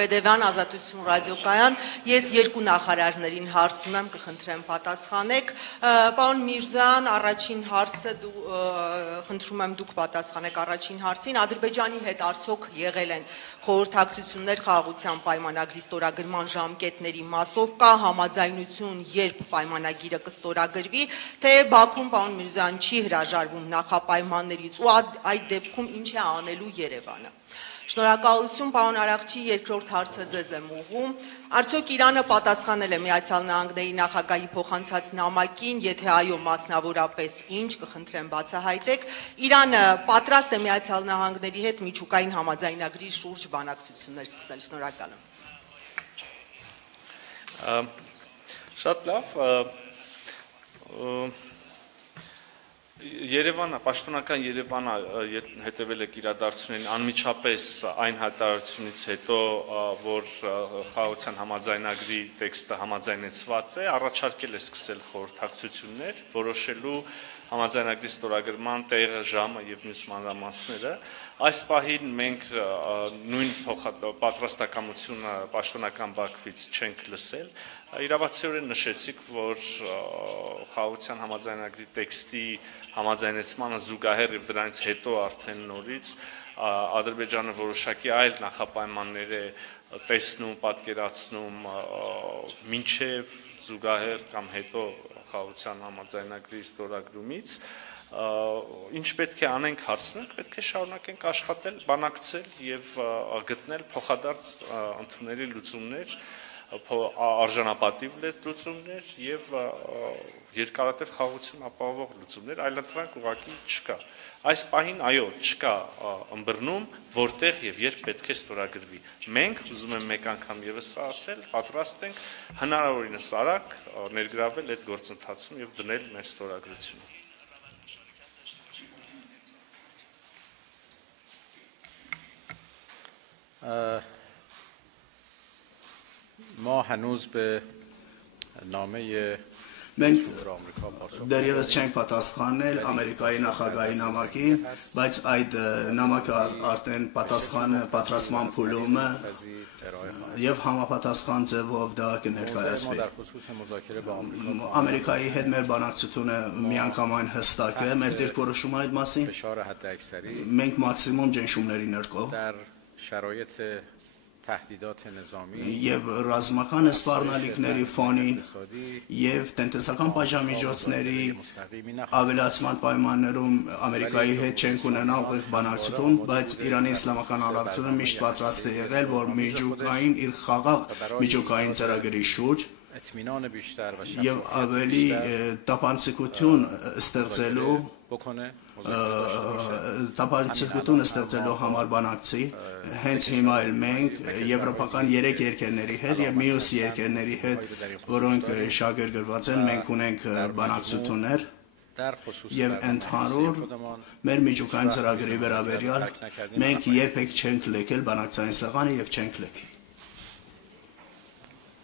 Լեբեդևյան, Ազատություն ռադիոկայան, ես երկու նախարարներին հարց ունեմ, կխնդրեմ պատասխանեք։ Պարոն Միրզոյան, առաջին հարցը խնդրում եմ դուք պատասխանեք առաջին հարցին, Ադրբեջանի հետ արդյոք եղել են խորհրդակցություններ խաղաղության պայմանագրի ստորագրման ժամկետների մասով, կա համաձայնություն, երբ պայմանագիրը կստորագրվի, թե Բաքուն, պարոն Միրզոյան, չի հրաժարվում նախապայմաններից ու այդ դեպքում ինչ է անելու Երևանը։ Շնորհակալություն, պարոն Արաղչի, երկրորդ հարցը ձեզ եմ ուղղում։ Արդյոք Իրանը պատասխանել է Միացյալ Նահանգների նախագահի փոխանցած նամակին, եթե այո, մասնավորապես ինչ, կխնդրեմ բացահայտեք։ Իրանը պատրաստ է Միացյալ Նահանգների հետ միջուկային համաձայնագրի շուրջ բանակցություններ սկսել։ Շնորհակալ եմ։ Շատ լավ։ Երևանը, պաշտոնական Երևանը հետևել եք իրադարձություններին անմիջապես այն հայտարարությունից հետո, որ խաղաղության համաձայնագրի տեքստը համաձայնեցված է, առաջարկել է սկսել խորհրդակցություններ, որոշելու համաձայնագրի ստորագրման տեղը, ժամը եւ մյուս մանրամասները։ Այս պահին մենք նույն պատրաստակամությունը պաշտոնական Բաքվից չենք լսել։ Իրավացիորեն նշեցիք, որ խաղաղության համաձայնագրի տեքստի համաձայնեցմանը զուգահեռ եւ դրանից հետո արդեն նորից Ադրբեջանը որոշակի այլ նախապայմաններ է տեսնում, պատկերացնում մինչև զուգահեռ կամ հետո խաղաղության համաձայնագրի ստորագրումից, ինչ պետք է անենք հարցնենք, պետք է շարունակենք աշխատել, բանակցել եւ գտնել փոխադարձ ընդունելի լուծումներ, արժանապատիվ լուծումներ եւ երկարատև խաղաղություն ապահովող լուծումներ, այլընտրանք ուղղակի չկա։ Այս պահին այո, չկա ըմբռնում, որտեղ եւ երբ պետք է ստորագրվի։ Մենք ուզում եմ մեկ անգամ եւս ասել, պատրաստ ենք հնարավորինս արագ ներգրավել այդ գործընթացում եւ դնել մեր ստորագրությունը։ ما هنوز به نامه դեռևս չենք պատասխանել Ամերիկայի նախագահի նամակին, բայց այդ նամակը արդեն պատրաստման փուլում է եւ համապատասխան ձևով դա կներկայացվի։ Ամերիկայի հետ մեր բանակցությունը միանգամայն հստակ է, մեր դիրքորոշումը այդ մասին։ Մենք մաքսիմում ճնշումների ներքո եւ ռազմական սպառնալիքների ֆոնին եւ տնտեսական բաժամիջոցների ավելացման պայմաններում Ամերիկայի հետ չենք ունենա ուղիղ բանակցություն, բայց Իրանի Իսլամական Հանրապետությունը միշտ պատրաստ է եղել, որ միջուկային իր խաղաղ միջուկային ծրագրի շուրջ եւ ավելի տապանցիկություն ստեղծելու համար բանակցի, հենց հիմա էլ մենք եվրոպական 3 երկրների հետ եւ մյուս երկրների հետ, որոնք շահագրգռված են, մենք ունենք բանակցություններ եւ ընդհանուր մեր միջուկային ծրագրի վերաբերյալ մենք երբեք չենք լքել բանակցային սեղանը եւ չենք լքի։